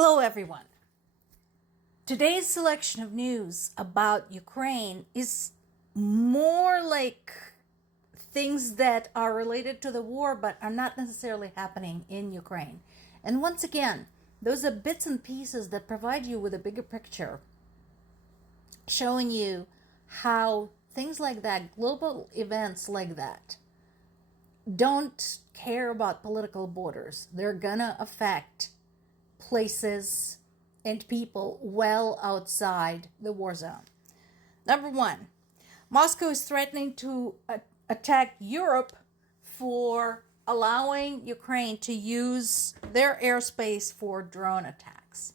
Hello, everyone. Today's selection of news about Ukraine is more like things that are related to the war but are not necessarily happening in Ukraine. And once again, those are bits and pieces that provide you with a bigger picture, showing you how things like that, global events like that, don't care about political borders. They're gonna affect places and people well outside the war zone. Number one, Moscow is threatening to attack Europe for allowing Ukraine to use their airspace for drone attacks.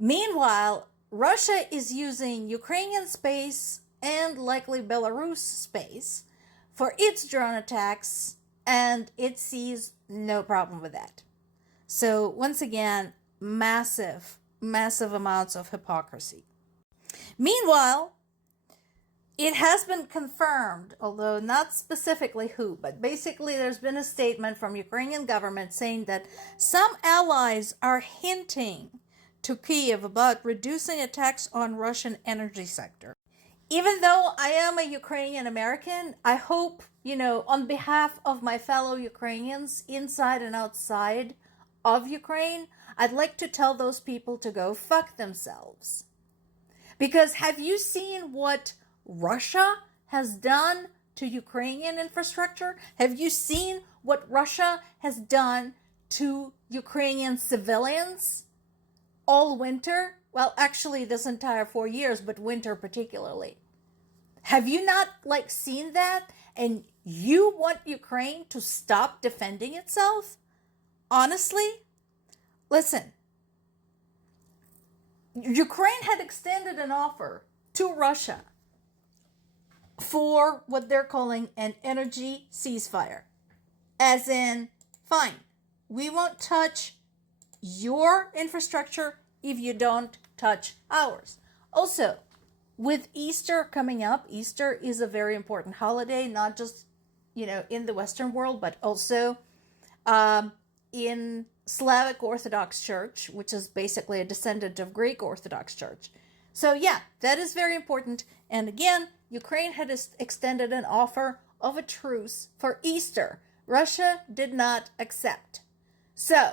Meanwhile, Russia is using Ukrainian space and likely Belarus space for its drone attacks, and it sees no problem with that. So once again, massive amounts of hypocrisy. Meanwhile, it has been confirmed, although not specifically who, but basically there's been a statement from Ukrainian government saying that some allies are hinting to Kyiv about reducing attacks on Russian energy sector. Even though I am a Ukrainian American, I hope, on behalf of my fellow Ukrainians inside and outside of Ukraine, I'd like to tell those people to go fuck themselves. Because have you seen what Russia has done to Ukrainian infrastructure? Have you seen what Russia has done to Ukrainian civilians all winter? Well, actually this entire 4 years, but winter particularly. Have you not seen that? And you want Ukraine to stop defending itself? Honestly, listen, Ukraine had extended an offer to Russia for what they're calling an energy ceasefire. As in, fine, we won't touch your infrastructure if you don't touch ours. Also, with Easter coming up, Easter is a very important holiday, not just, in the Western world, but also in Slavic Orthodox Church, which is basically a descendant of Greek Orthodox Church. So yeah, that is very important. And again, Ukraine had extended an offer of a truce for Easter. Russia did not accept. So,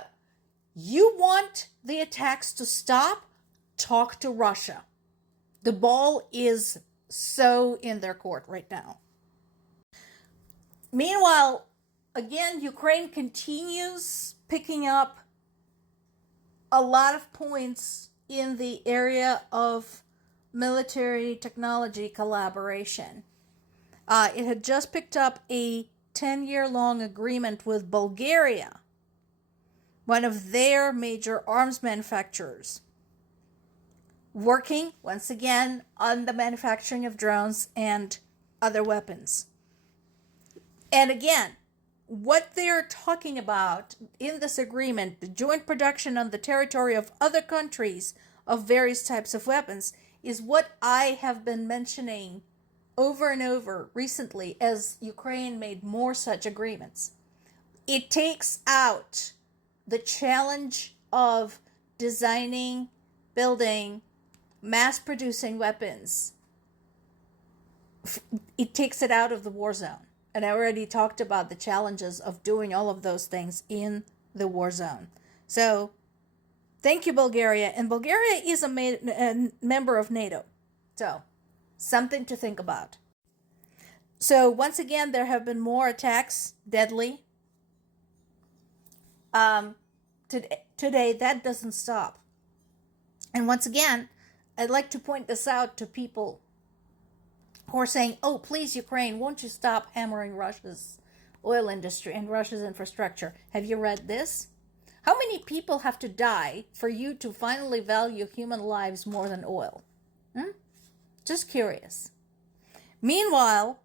you want the attacks to stop? Talk to Russia. The ball is so in their court right now. Meanwhile, again, Ukraine continues picking up a lot of points in the area of military technology collaboration. It had just picked up a 10-year-long agreement with Bulgaria, one of their major arms manufacturers, working, once again, on the manufacturing of drones and other weapons. And again, what they're talking about in this agreement, the joint production on the territory of other countries of various types of weapons, is what I have been mentioning over and over recently as Ukraine made more such agreements. It takes out the challenge of designing, building, mass-producing weapons. It takes it out of the war zone. And I already talked about the challenges of doing all of those things in the war zone. So, thank you, Bulgaria. And Bulgaria is a member of NATO. So, something to think about. So, once again, there have been more attacks, deadly. Today, that doesn't stop. And once again, I'd like to point this out to people who are saying, oh, please, Ukraine, won't you stop hammering Russia's oil industry and Russia's infrastructure? Have you read this? How many people have to die for you to finally value human lives more than oil? Just curious. Meanwhile,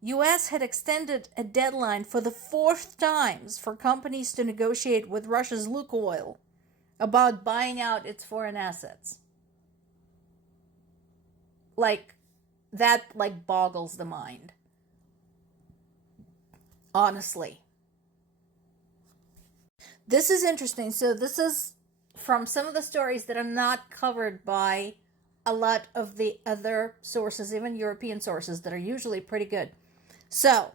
U.S. had extended a deadline for the 4th time for companies to negotiate with Russia's Lukoil about buying out its foreign assets. That boggles the mind. Honestly. This is interesting. So this is from some of the stories that are not covered by a lot of the other sources, even European sources that are usually pretty good. So,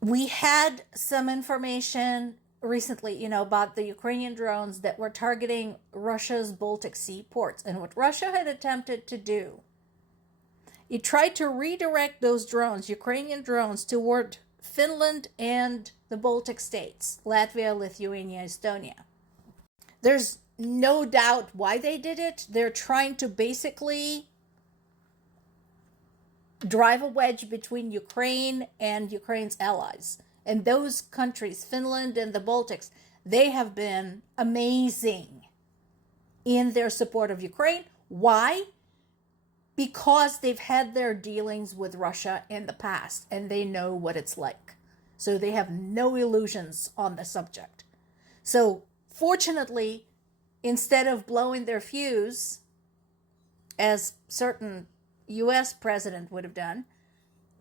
we had some information recently, about the Ukrainian drones that were targeting Russia's Baltic Sea ports. And what Russia had attempted to do, it tried to redirect those drones, Ukrainian drones, toward Finland and the Baltic states, Latvia, Lithuania, Estonia. There's no doubt why they did it. They're trying to basically drive a wedge between Ukraine and Ukraine's allies. And those countries, Finland and the Baltics, they have been amazing in their support of Ukraine. Why? Because they've had their dealings with Russia in the past and they know what it's like. So they have no illusions on the subject. So fortunately, instead of blowing their fuse, as certain U.S. president would have done,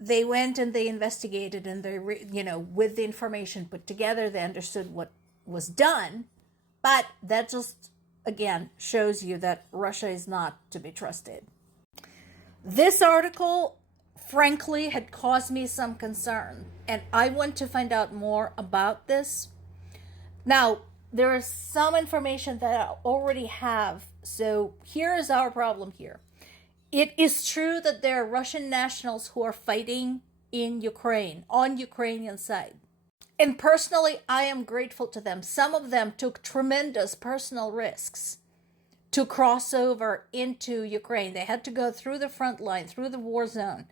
they went and they investigated and they, with the information put together, they understood what was done. But that just, again, shows you that Russia is not to be trusted. This article, frankly, had caused me some concern, and I want to find out more about this. Now, there is some information that I already have, so here is our problem here. It is true that there are Russian nationals who are fighting in Ukraine, on Ukrainian side. And personally, I am grateful to them. Some of them took tremendous personal risks to cross over into Ukraine. They had to go through the front line, through the war zone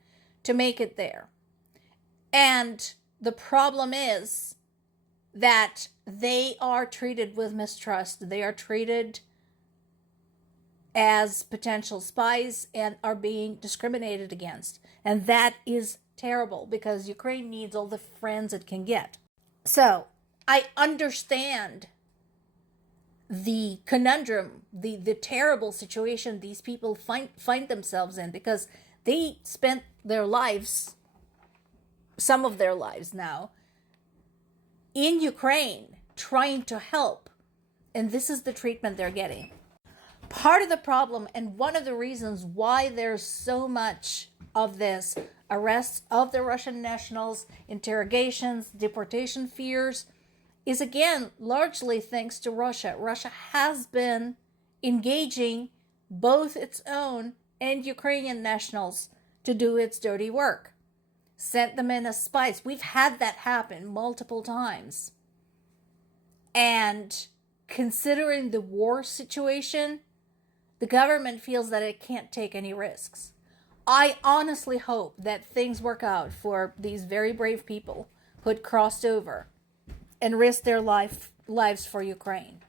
to make it there. And the problem is that they are treated with mistrust. They are treated as potential spies and are being discriminated against. And that is terrible because Ukraine needs all the friends it can get. So I understand the conundrum, the terrible situation these people find themselves in, because they spent their lives, some of their lives now, in Ukraine trying to help. And this is the treatment they're getting. Part of the problem, and one of the reasons why there's so much of this arrests of the Russian nationals, interrogations, deportation fears, is again largely thanks to Russia. Russia has been engaging both its own and Ukrainian nationals to do its dirty work. Sent them in as spies. We've had that happen multiple times. And considering the war situation, the government feels that it can't take any risks. I honestly hope that things work out for these very brave people who had crossed over and risked their lives for Ukraine.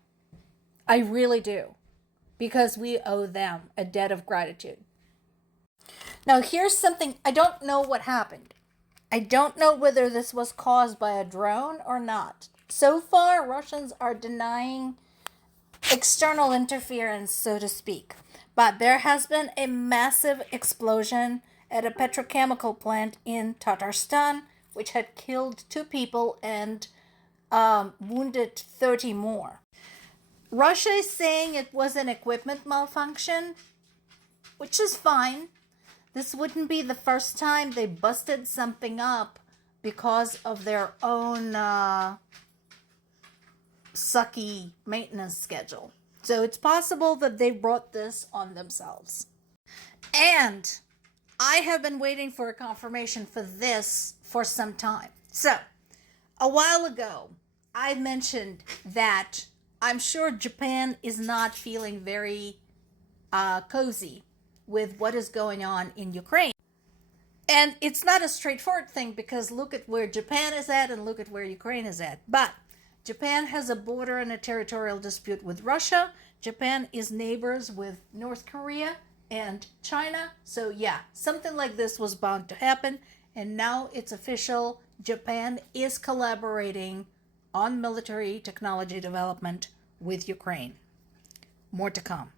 I really do, because we owe them a debt of gratitude. Now, here's something. I don't know what happened. I don't know whether this was caused by a drone or not. So far, Russians are denying external interference, so to speak. But there has been a massive explosion at a petrochemical plant in Tatarstan, which had killed 2 people and wounded 30 more. Russia is saying it was an equipment malfunction, which is fine. This wouldn't be the first time they busted something up because of their own sucky maintenance schedule. So it's possible that they brought this on themselves. And I have been waiting for a confirmation for this for some time. So, a while ago, I mentioned that I'm sure Japan is not feeling very cozy with what is going on in Ukraine. And it's not a straightforward thing, because look at where Japan is at and look at where Ukraine is at. But Japan has a border and a territorial dispute with Russia. Japan is neighbors with North Korea and China. So yeah, something like this was bound to happen. And now it's official. Japan is collaborating on military technology development with Ukraine. More to come.